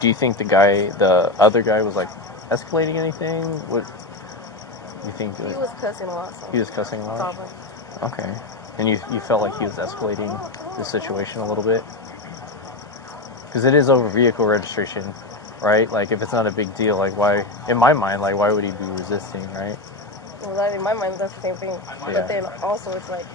Do you think the other guy was like escalating anything? What you think? He was cussing a lot. So he was cussing a lot? Probably. Okay. And you felt like he was escalating the situation a little bit? Because it is over vehicle registration, right? Like, if it's not a big deal, like, why, in my mind, like, why would he be resisting, right? Well, in my mind, that's the same thing. Yeah. But then also, it's like,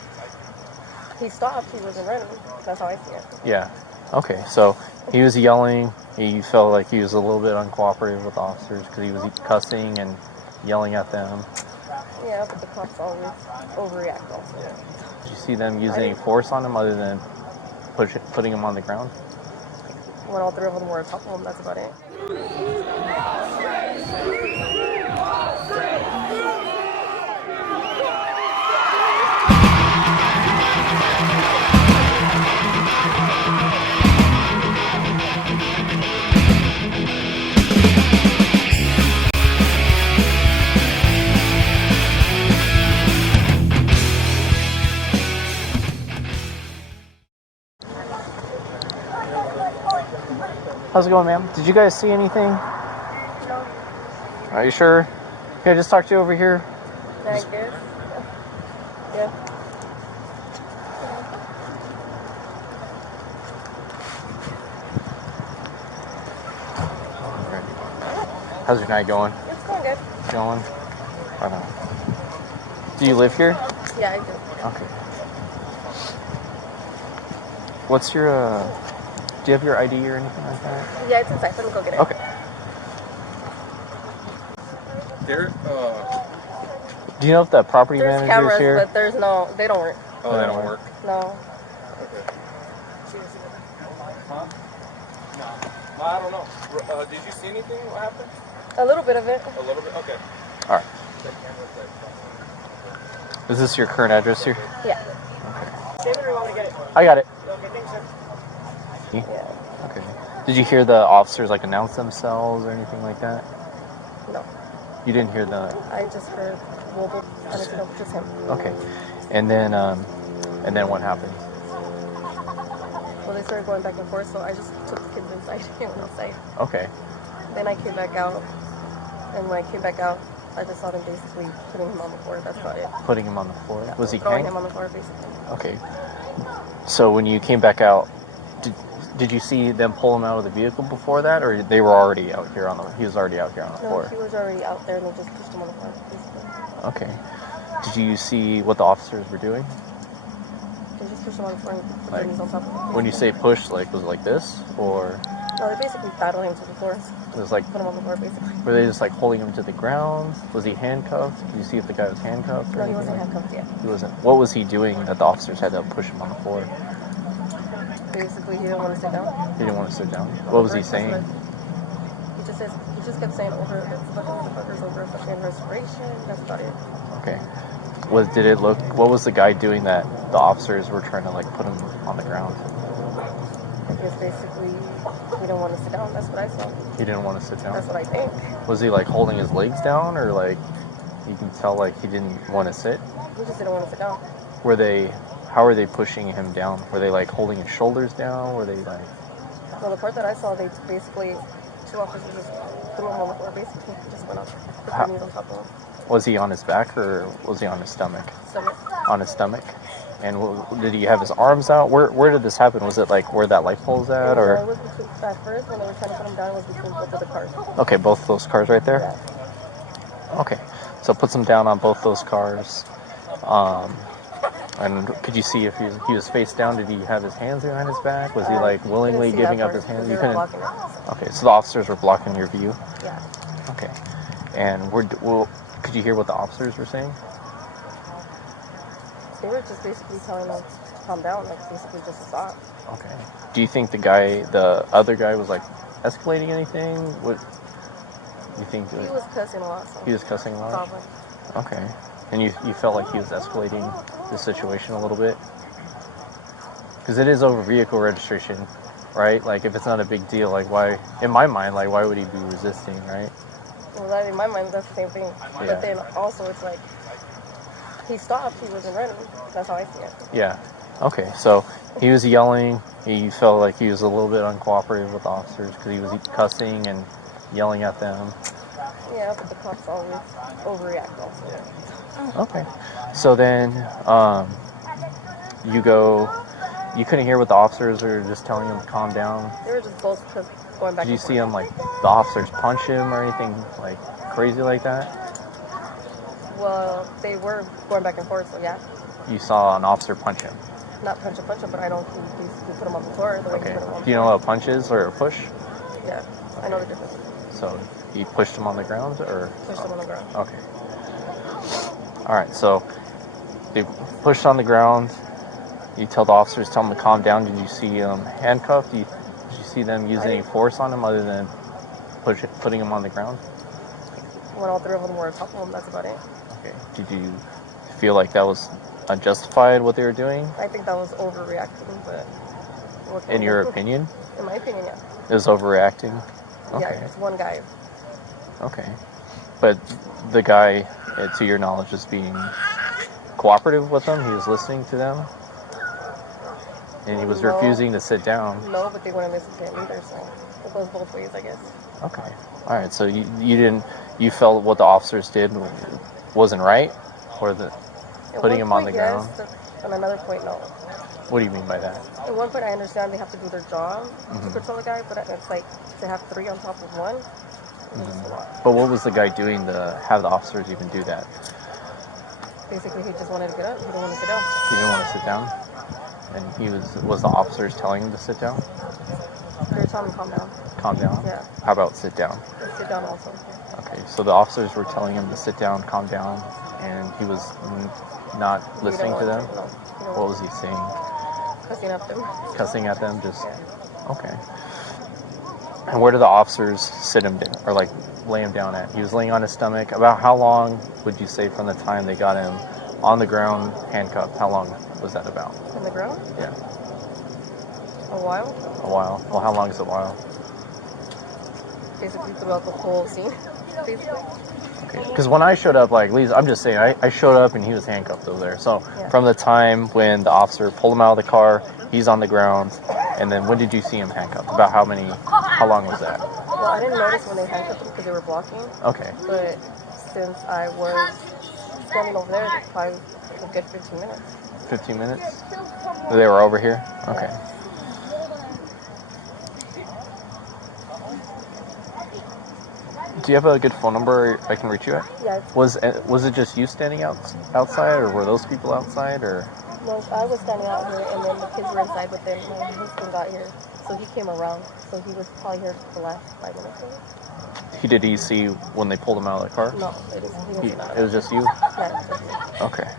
he stopped, he wasn't running. That's how I see it. Yeah. Okay, so he was yelling. He felt like he was a little bit uncooperative with officers because he was cussing and yelling at them. Yeah, but the cops always overreact also. Yeah. Did you see them use any force on him other than putting him on the ground? When all three of them were on top of him, that's about it. How's it going, ma'am? Did you guys see anything? No. Are you sure? Can I just talk to you over here? I guess. Yeah. How's your night going? It's going good. Going? I don't know. Do you live here? Yeah, I do. Okay. What's your, do you have your ID or anything like that? Yeah, it's inside. Let me go get it. Okay. Do you know if the property There's manager cameras, is here? but there's no, they don't work. Oh, they don't work? No. Okay. Huh? No, I don't know. Did you see anything? What happened? A little bit of it. A little bit? Okay. All right. Is this your current address here? Yeah. I got it. Okay, thanks, sir. Yeah. Okay. Did you hear the officers like announce themselves or anything like that? No. You didn't hear the... I just heard wobble, and it's no, just him. Okay. And then what happened? Well, they started going back and forth, so I just took the kids inside and went outside. Okay. Then I came back out, and when I came back out, I just saw them basically putting him on the floor. That's about it. Putting him on the floor? Yeah, Was he throwing hanging? him on the floor, basically. Okay. So when you came back out, did you see them pull him out of the vehicle before that, or they were already out here on the? He was already out here on the floor. No, he was already out there, and they just pushed him on the floor, basically. Okay. Did you see what the officers were doing? They just pushed him on the floor and put Like, their knees on top of him. When you say push, like, was it like this, or? No, they basically battled him to the floor. It was like, Put him on the floor, basically. were they just like holding him to the ground? Was he handcuffed? Did you see if the guy was handcuffed? Or No, he anything wasn't like handcuffed yet. He wasn't. What was he doing that the officers had to push him on the floor? Basically, he didn't want to sit down. He didn't want to sit down. What was he saying? He just kept saying over the fuckers over fucking respiration. That's about it. Okay. What was the guy doing that the officers were trying to like put him on the ground? I guess basically he didn't want to sit down. That's what I saw. He didn't want to sit down. That's what I think. Was he like holding his legs down, or like you can tell like he didn't want to sit? He just didn't want to sit down. How were they pushing him down? Were they like holding his shoulders down? Were they like? Well, the part that I saw, they basically, two officers just threw him on the floor, basically. Just went up, put their knees on top of him. Was he on his back or was he on his stomach? Stomach. On his stomach. And did he have his arms out? Where did this happen? Was it like where that light pole's at, or? It was between, at first, when they were trying to put him down, it was between both of the cars. Okay, both of those cars right there? Yeah. Okay, so puts him down on both those cars. And could you see if he was face down? Did he have his hands behind his back? Was he like willingly giving up his hands? You couldn't. Okay, so the officers were blocking your view. Yeah. Okay, and could you hear what the officers were saying? They were just basically telling them to calm down, like basically just to stop. Okay. Do you think the other guy was like escalating anything? What you think? He was cussing a lot. So He was cussing a lot? Probably. Okay. And you felt like he was escalating the situation a little bit? Because it is over vehicle registration, right? Like, if it's not a big deal, like, why, in my mind, like, why would he be resisting, right? Well, in my mind, that's the same thing. Yeah. But then also, it's like, he stopped, he wasn't running. That's how I see it. Yeah. Okay, so he was yelling. He felt like he was a little bit uncooperative with officers because he was cussing and yelling at them. Yeah, but the cops always overreact also. Okay, so then you couldn't hear what the officers were just telling him to calm down. They were just both going back Did you and forth. see him, like, the officers punch him or anything, like, crazy like that? Well, they were going back and forth, so yeah. You saw an officer punch him. Not punch him, but I know he put him on the floor the way he Okay. put him on the Do you know what a punch is or a push? Yeah, I know the difference. So he pushed him on the ground or? Pushed him on the ground. Okay. All right, so they pushed on the ground. You tell the officers, tell him to calm down. Did you see him handcuffed? Did you see them use any force on him other than putting him on the ground? When all three of them were on top of him, that's about it. Okay. Did you feel like that was unjustified, what they were doing? I think that was overreacting, but... In your opinion? In my opinion, yeah. It was overreacting? Okay. Yeah, it's one guy. Okay. But the guy, to your knowledge, is being cooperative with them? He was listening to them? And he was refusing to sit down? No, but they wouldn't listen to him either, so it goes both ways, I guess. Okay. All right, so you felt what the officers did wasn't right? Or putting him on the ground? Yes, on another point, no. What do you mean by that? At one point, I understand they have to do their job to control the guy, but it's like to have three on top of one. It's a lot. But what was the guy doing to have the officers even do that? Basically, he just wanted to get up. He didn't want to sit down. He didn't want to sit down? And was the officers telling him to sit down? They were telling him to calm down. Calm down? Yeah. How about sit down? Sit down also. Okay, so the officers were telling him to sit down, calm down, and he was not listening to them? No. What was he saying? Cussing at them. Cussing at them? Just, yeah. Okay. And where did the officers sit him down, or like lay him down at? He was laying on his stomach. About how long would you say from the time they got him on the ground, handcuffed? How long was that about? On the ground? Yeah. A while. A while. Well, how long is a while? Basically throughout the whole scene. Basically. Okay. Because when I showed up, like, I'm just saying, I showed up and he was handcuffed over there. So from the time when the officer pulled him out of the car, he's on the ground, and then when did you see him handcuffed? About how long was that? Well, I didn't notice when they handcuffed him because they were blocking. Okay. But since I was standing over there, it's probably a good 15 minutes. 15 minutes? They were over here? Okay. Do you have a good phone number I can reach you at? Yeah. Was it just you standing outside, or were those people outside, or? No, I was standing out here, and then the kids were inside, but then my husband got here, so he came around. So he was probably here for the last 5 minutes. Did he see when they pulled him out of the car? No, he didn't see that. It was just you? Yeah, it was just me. Okay.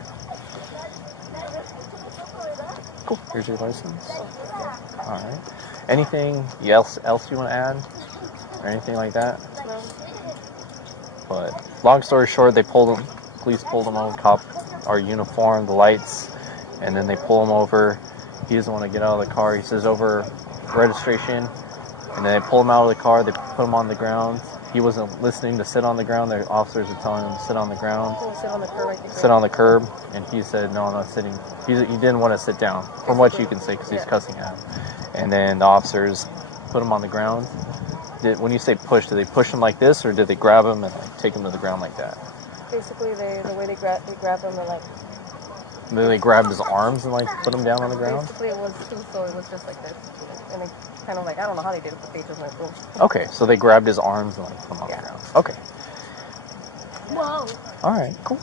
Cool. Here's your license. All right. Anything else you want to add, or anything like that? No. But long story short, police pulled him over. Cop are uniformed, the lights, and then they pull him over. He doesn't want to get out of the car. He says over registration, and then they pull him out of the car. They put him on the ground. He wasn't listening to sit on the ground. The officers were telling him to sit on the ground. Sit on the curb, I think. Sit on the curb, and he said, "No, I'm not sitting." He didn't want to sit down, from what you can say, because he's cussing at him. And then the officers put him on the ground. When you say push, did they push him like this, or did they grab him and take him to the ground like that? Basically, the way they grab him, and And then they grabbed his arms and put him down on the ground? Basically, it was too, so it was just like this. And they kind of I don't know how they did it, but they just went boom. Okay, so they grabbed his arms and put him on the ground. Okay. Whoa. All right, cool.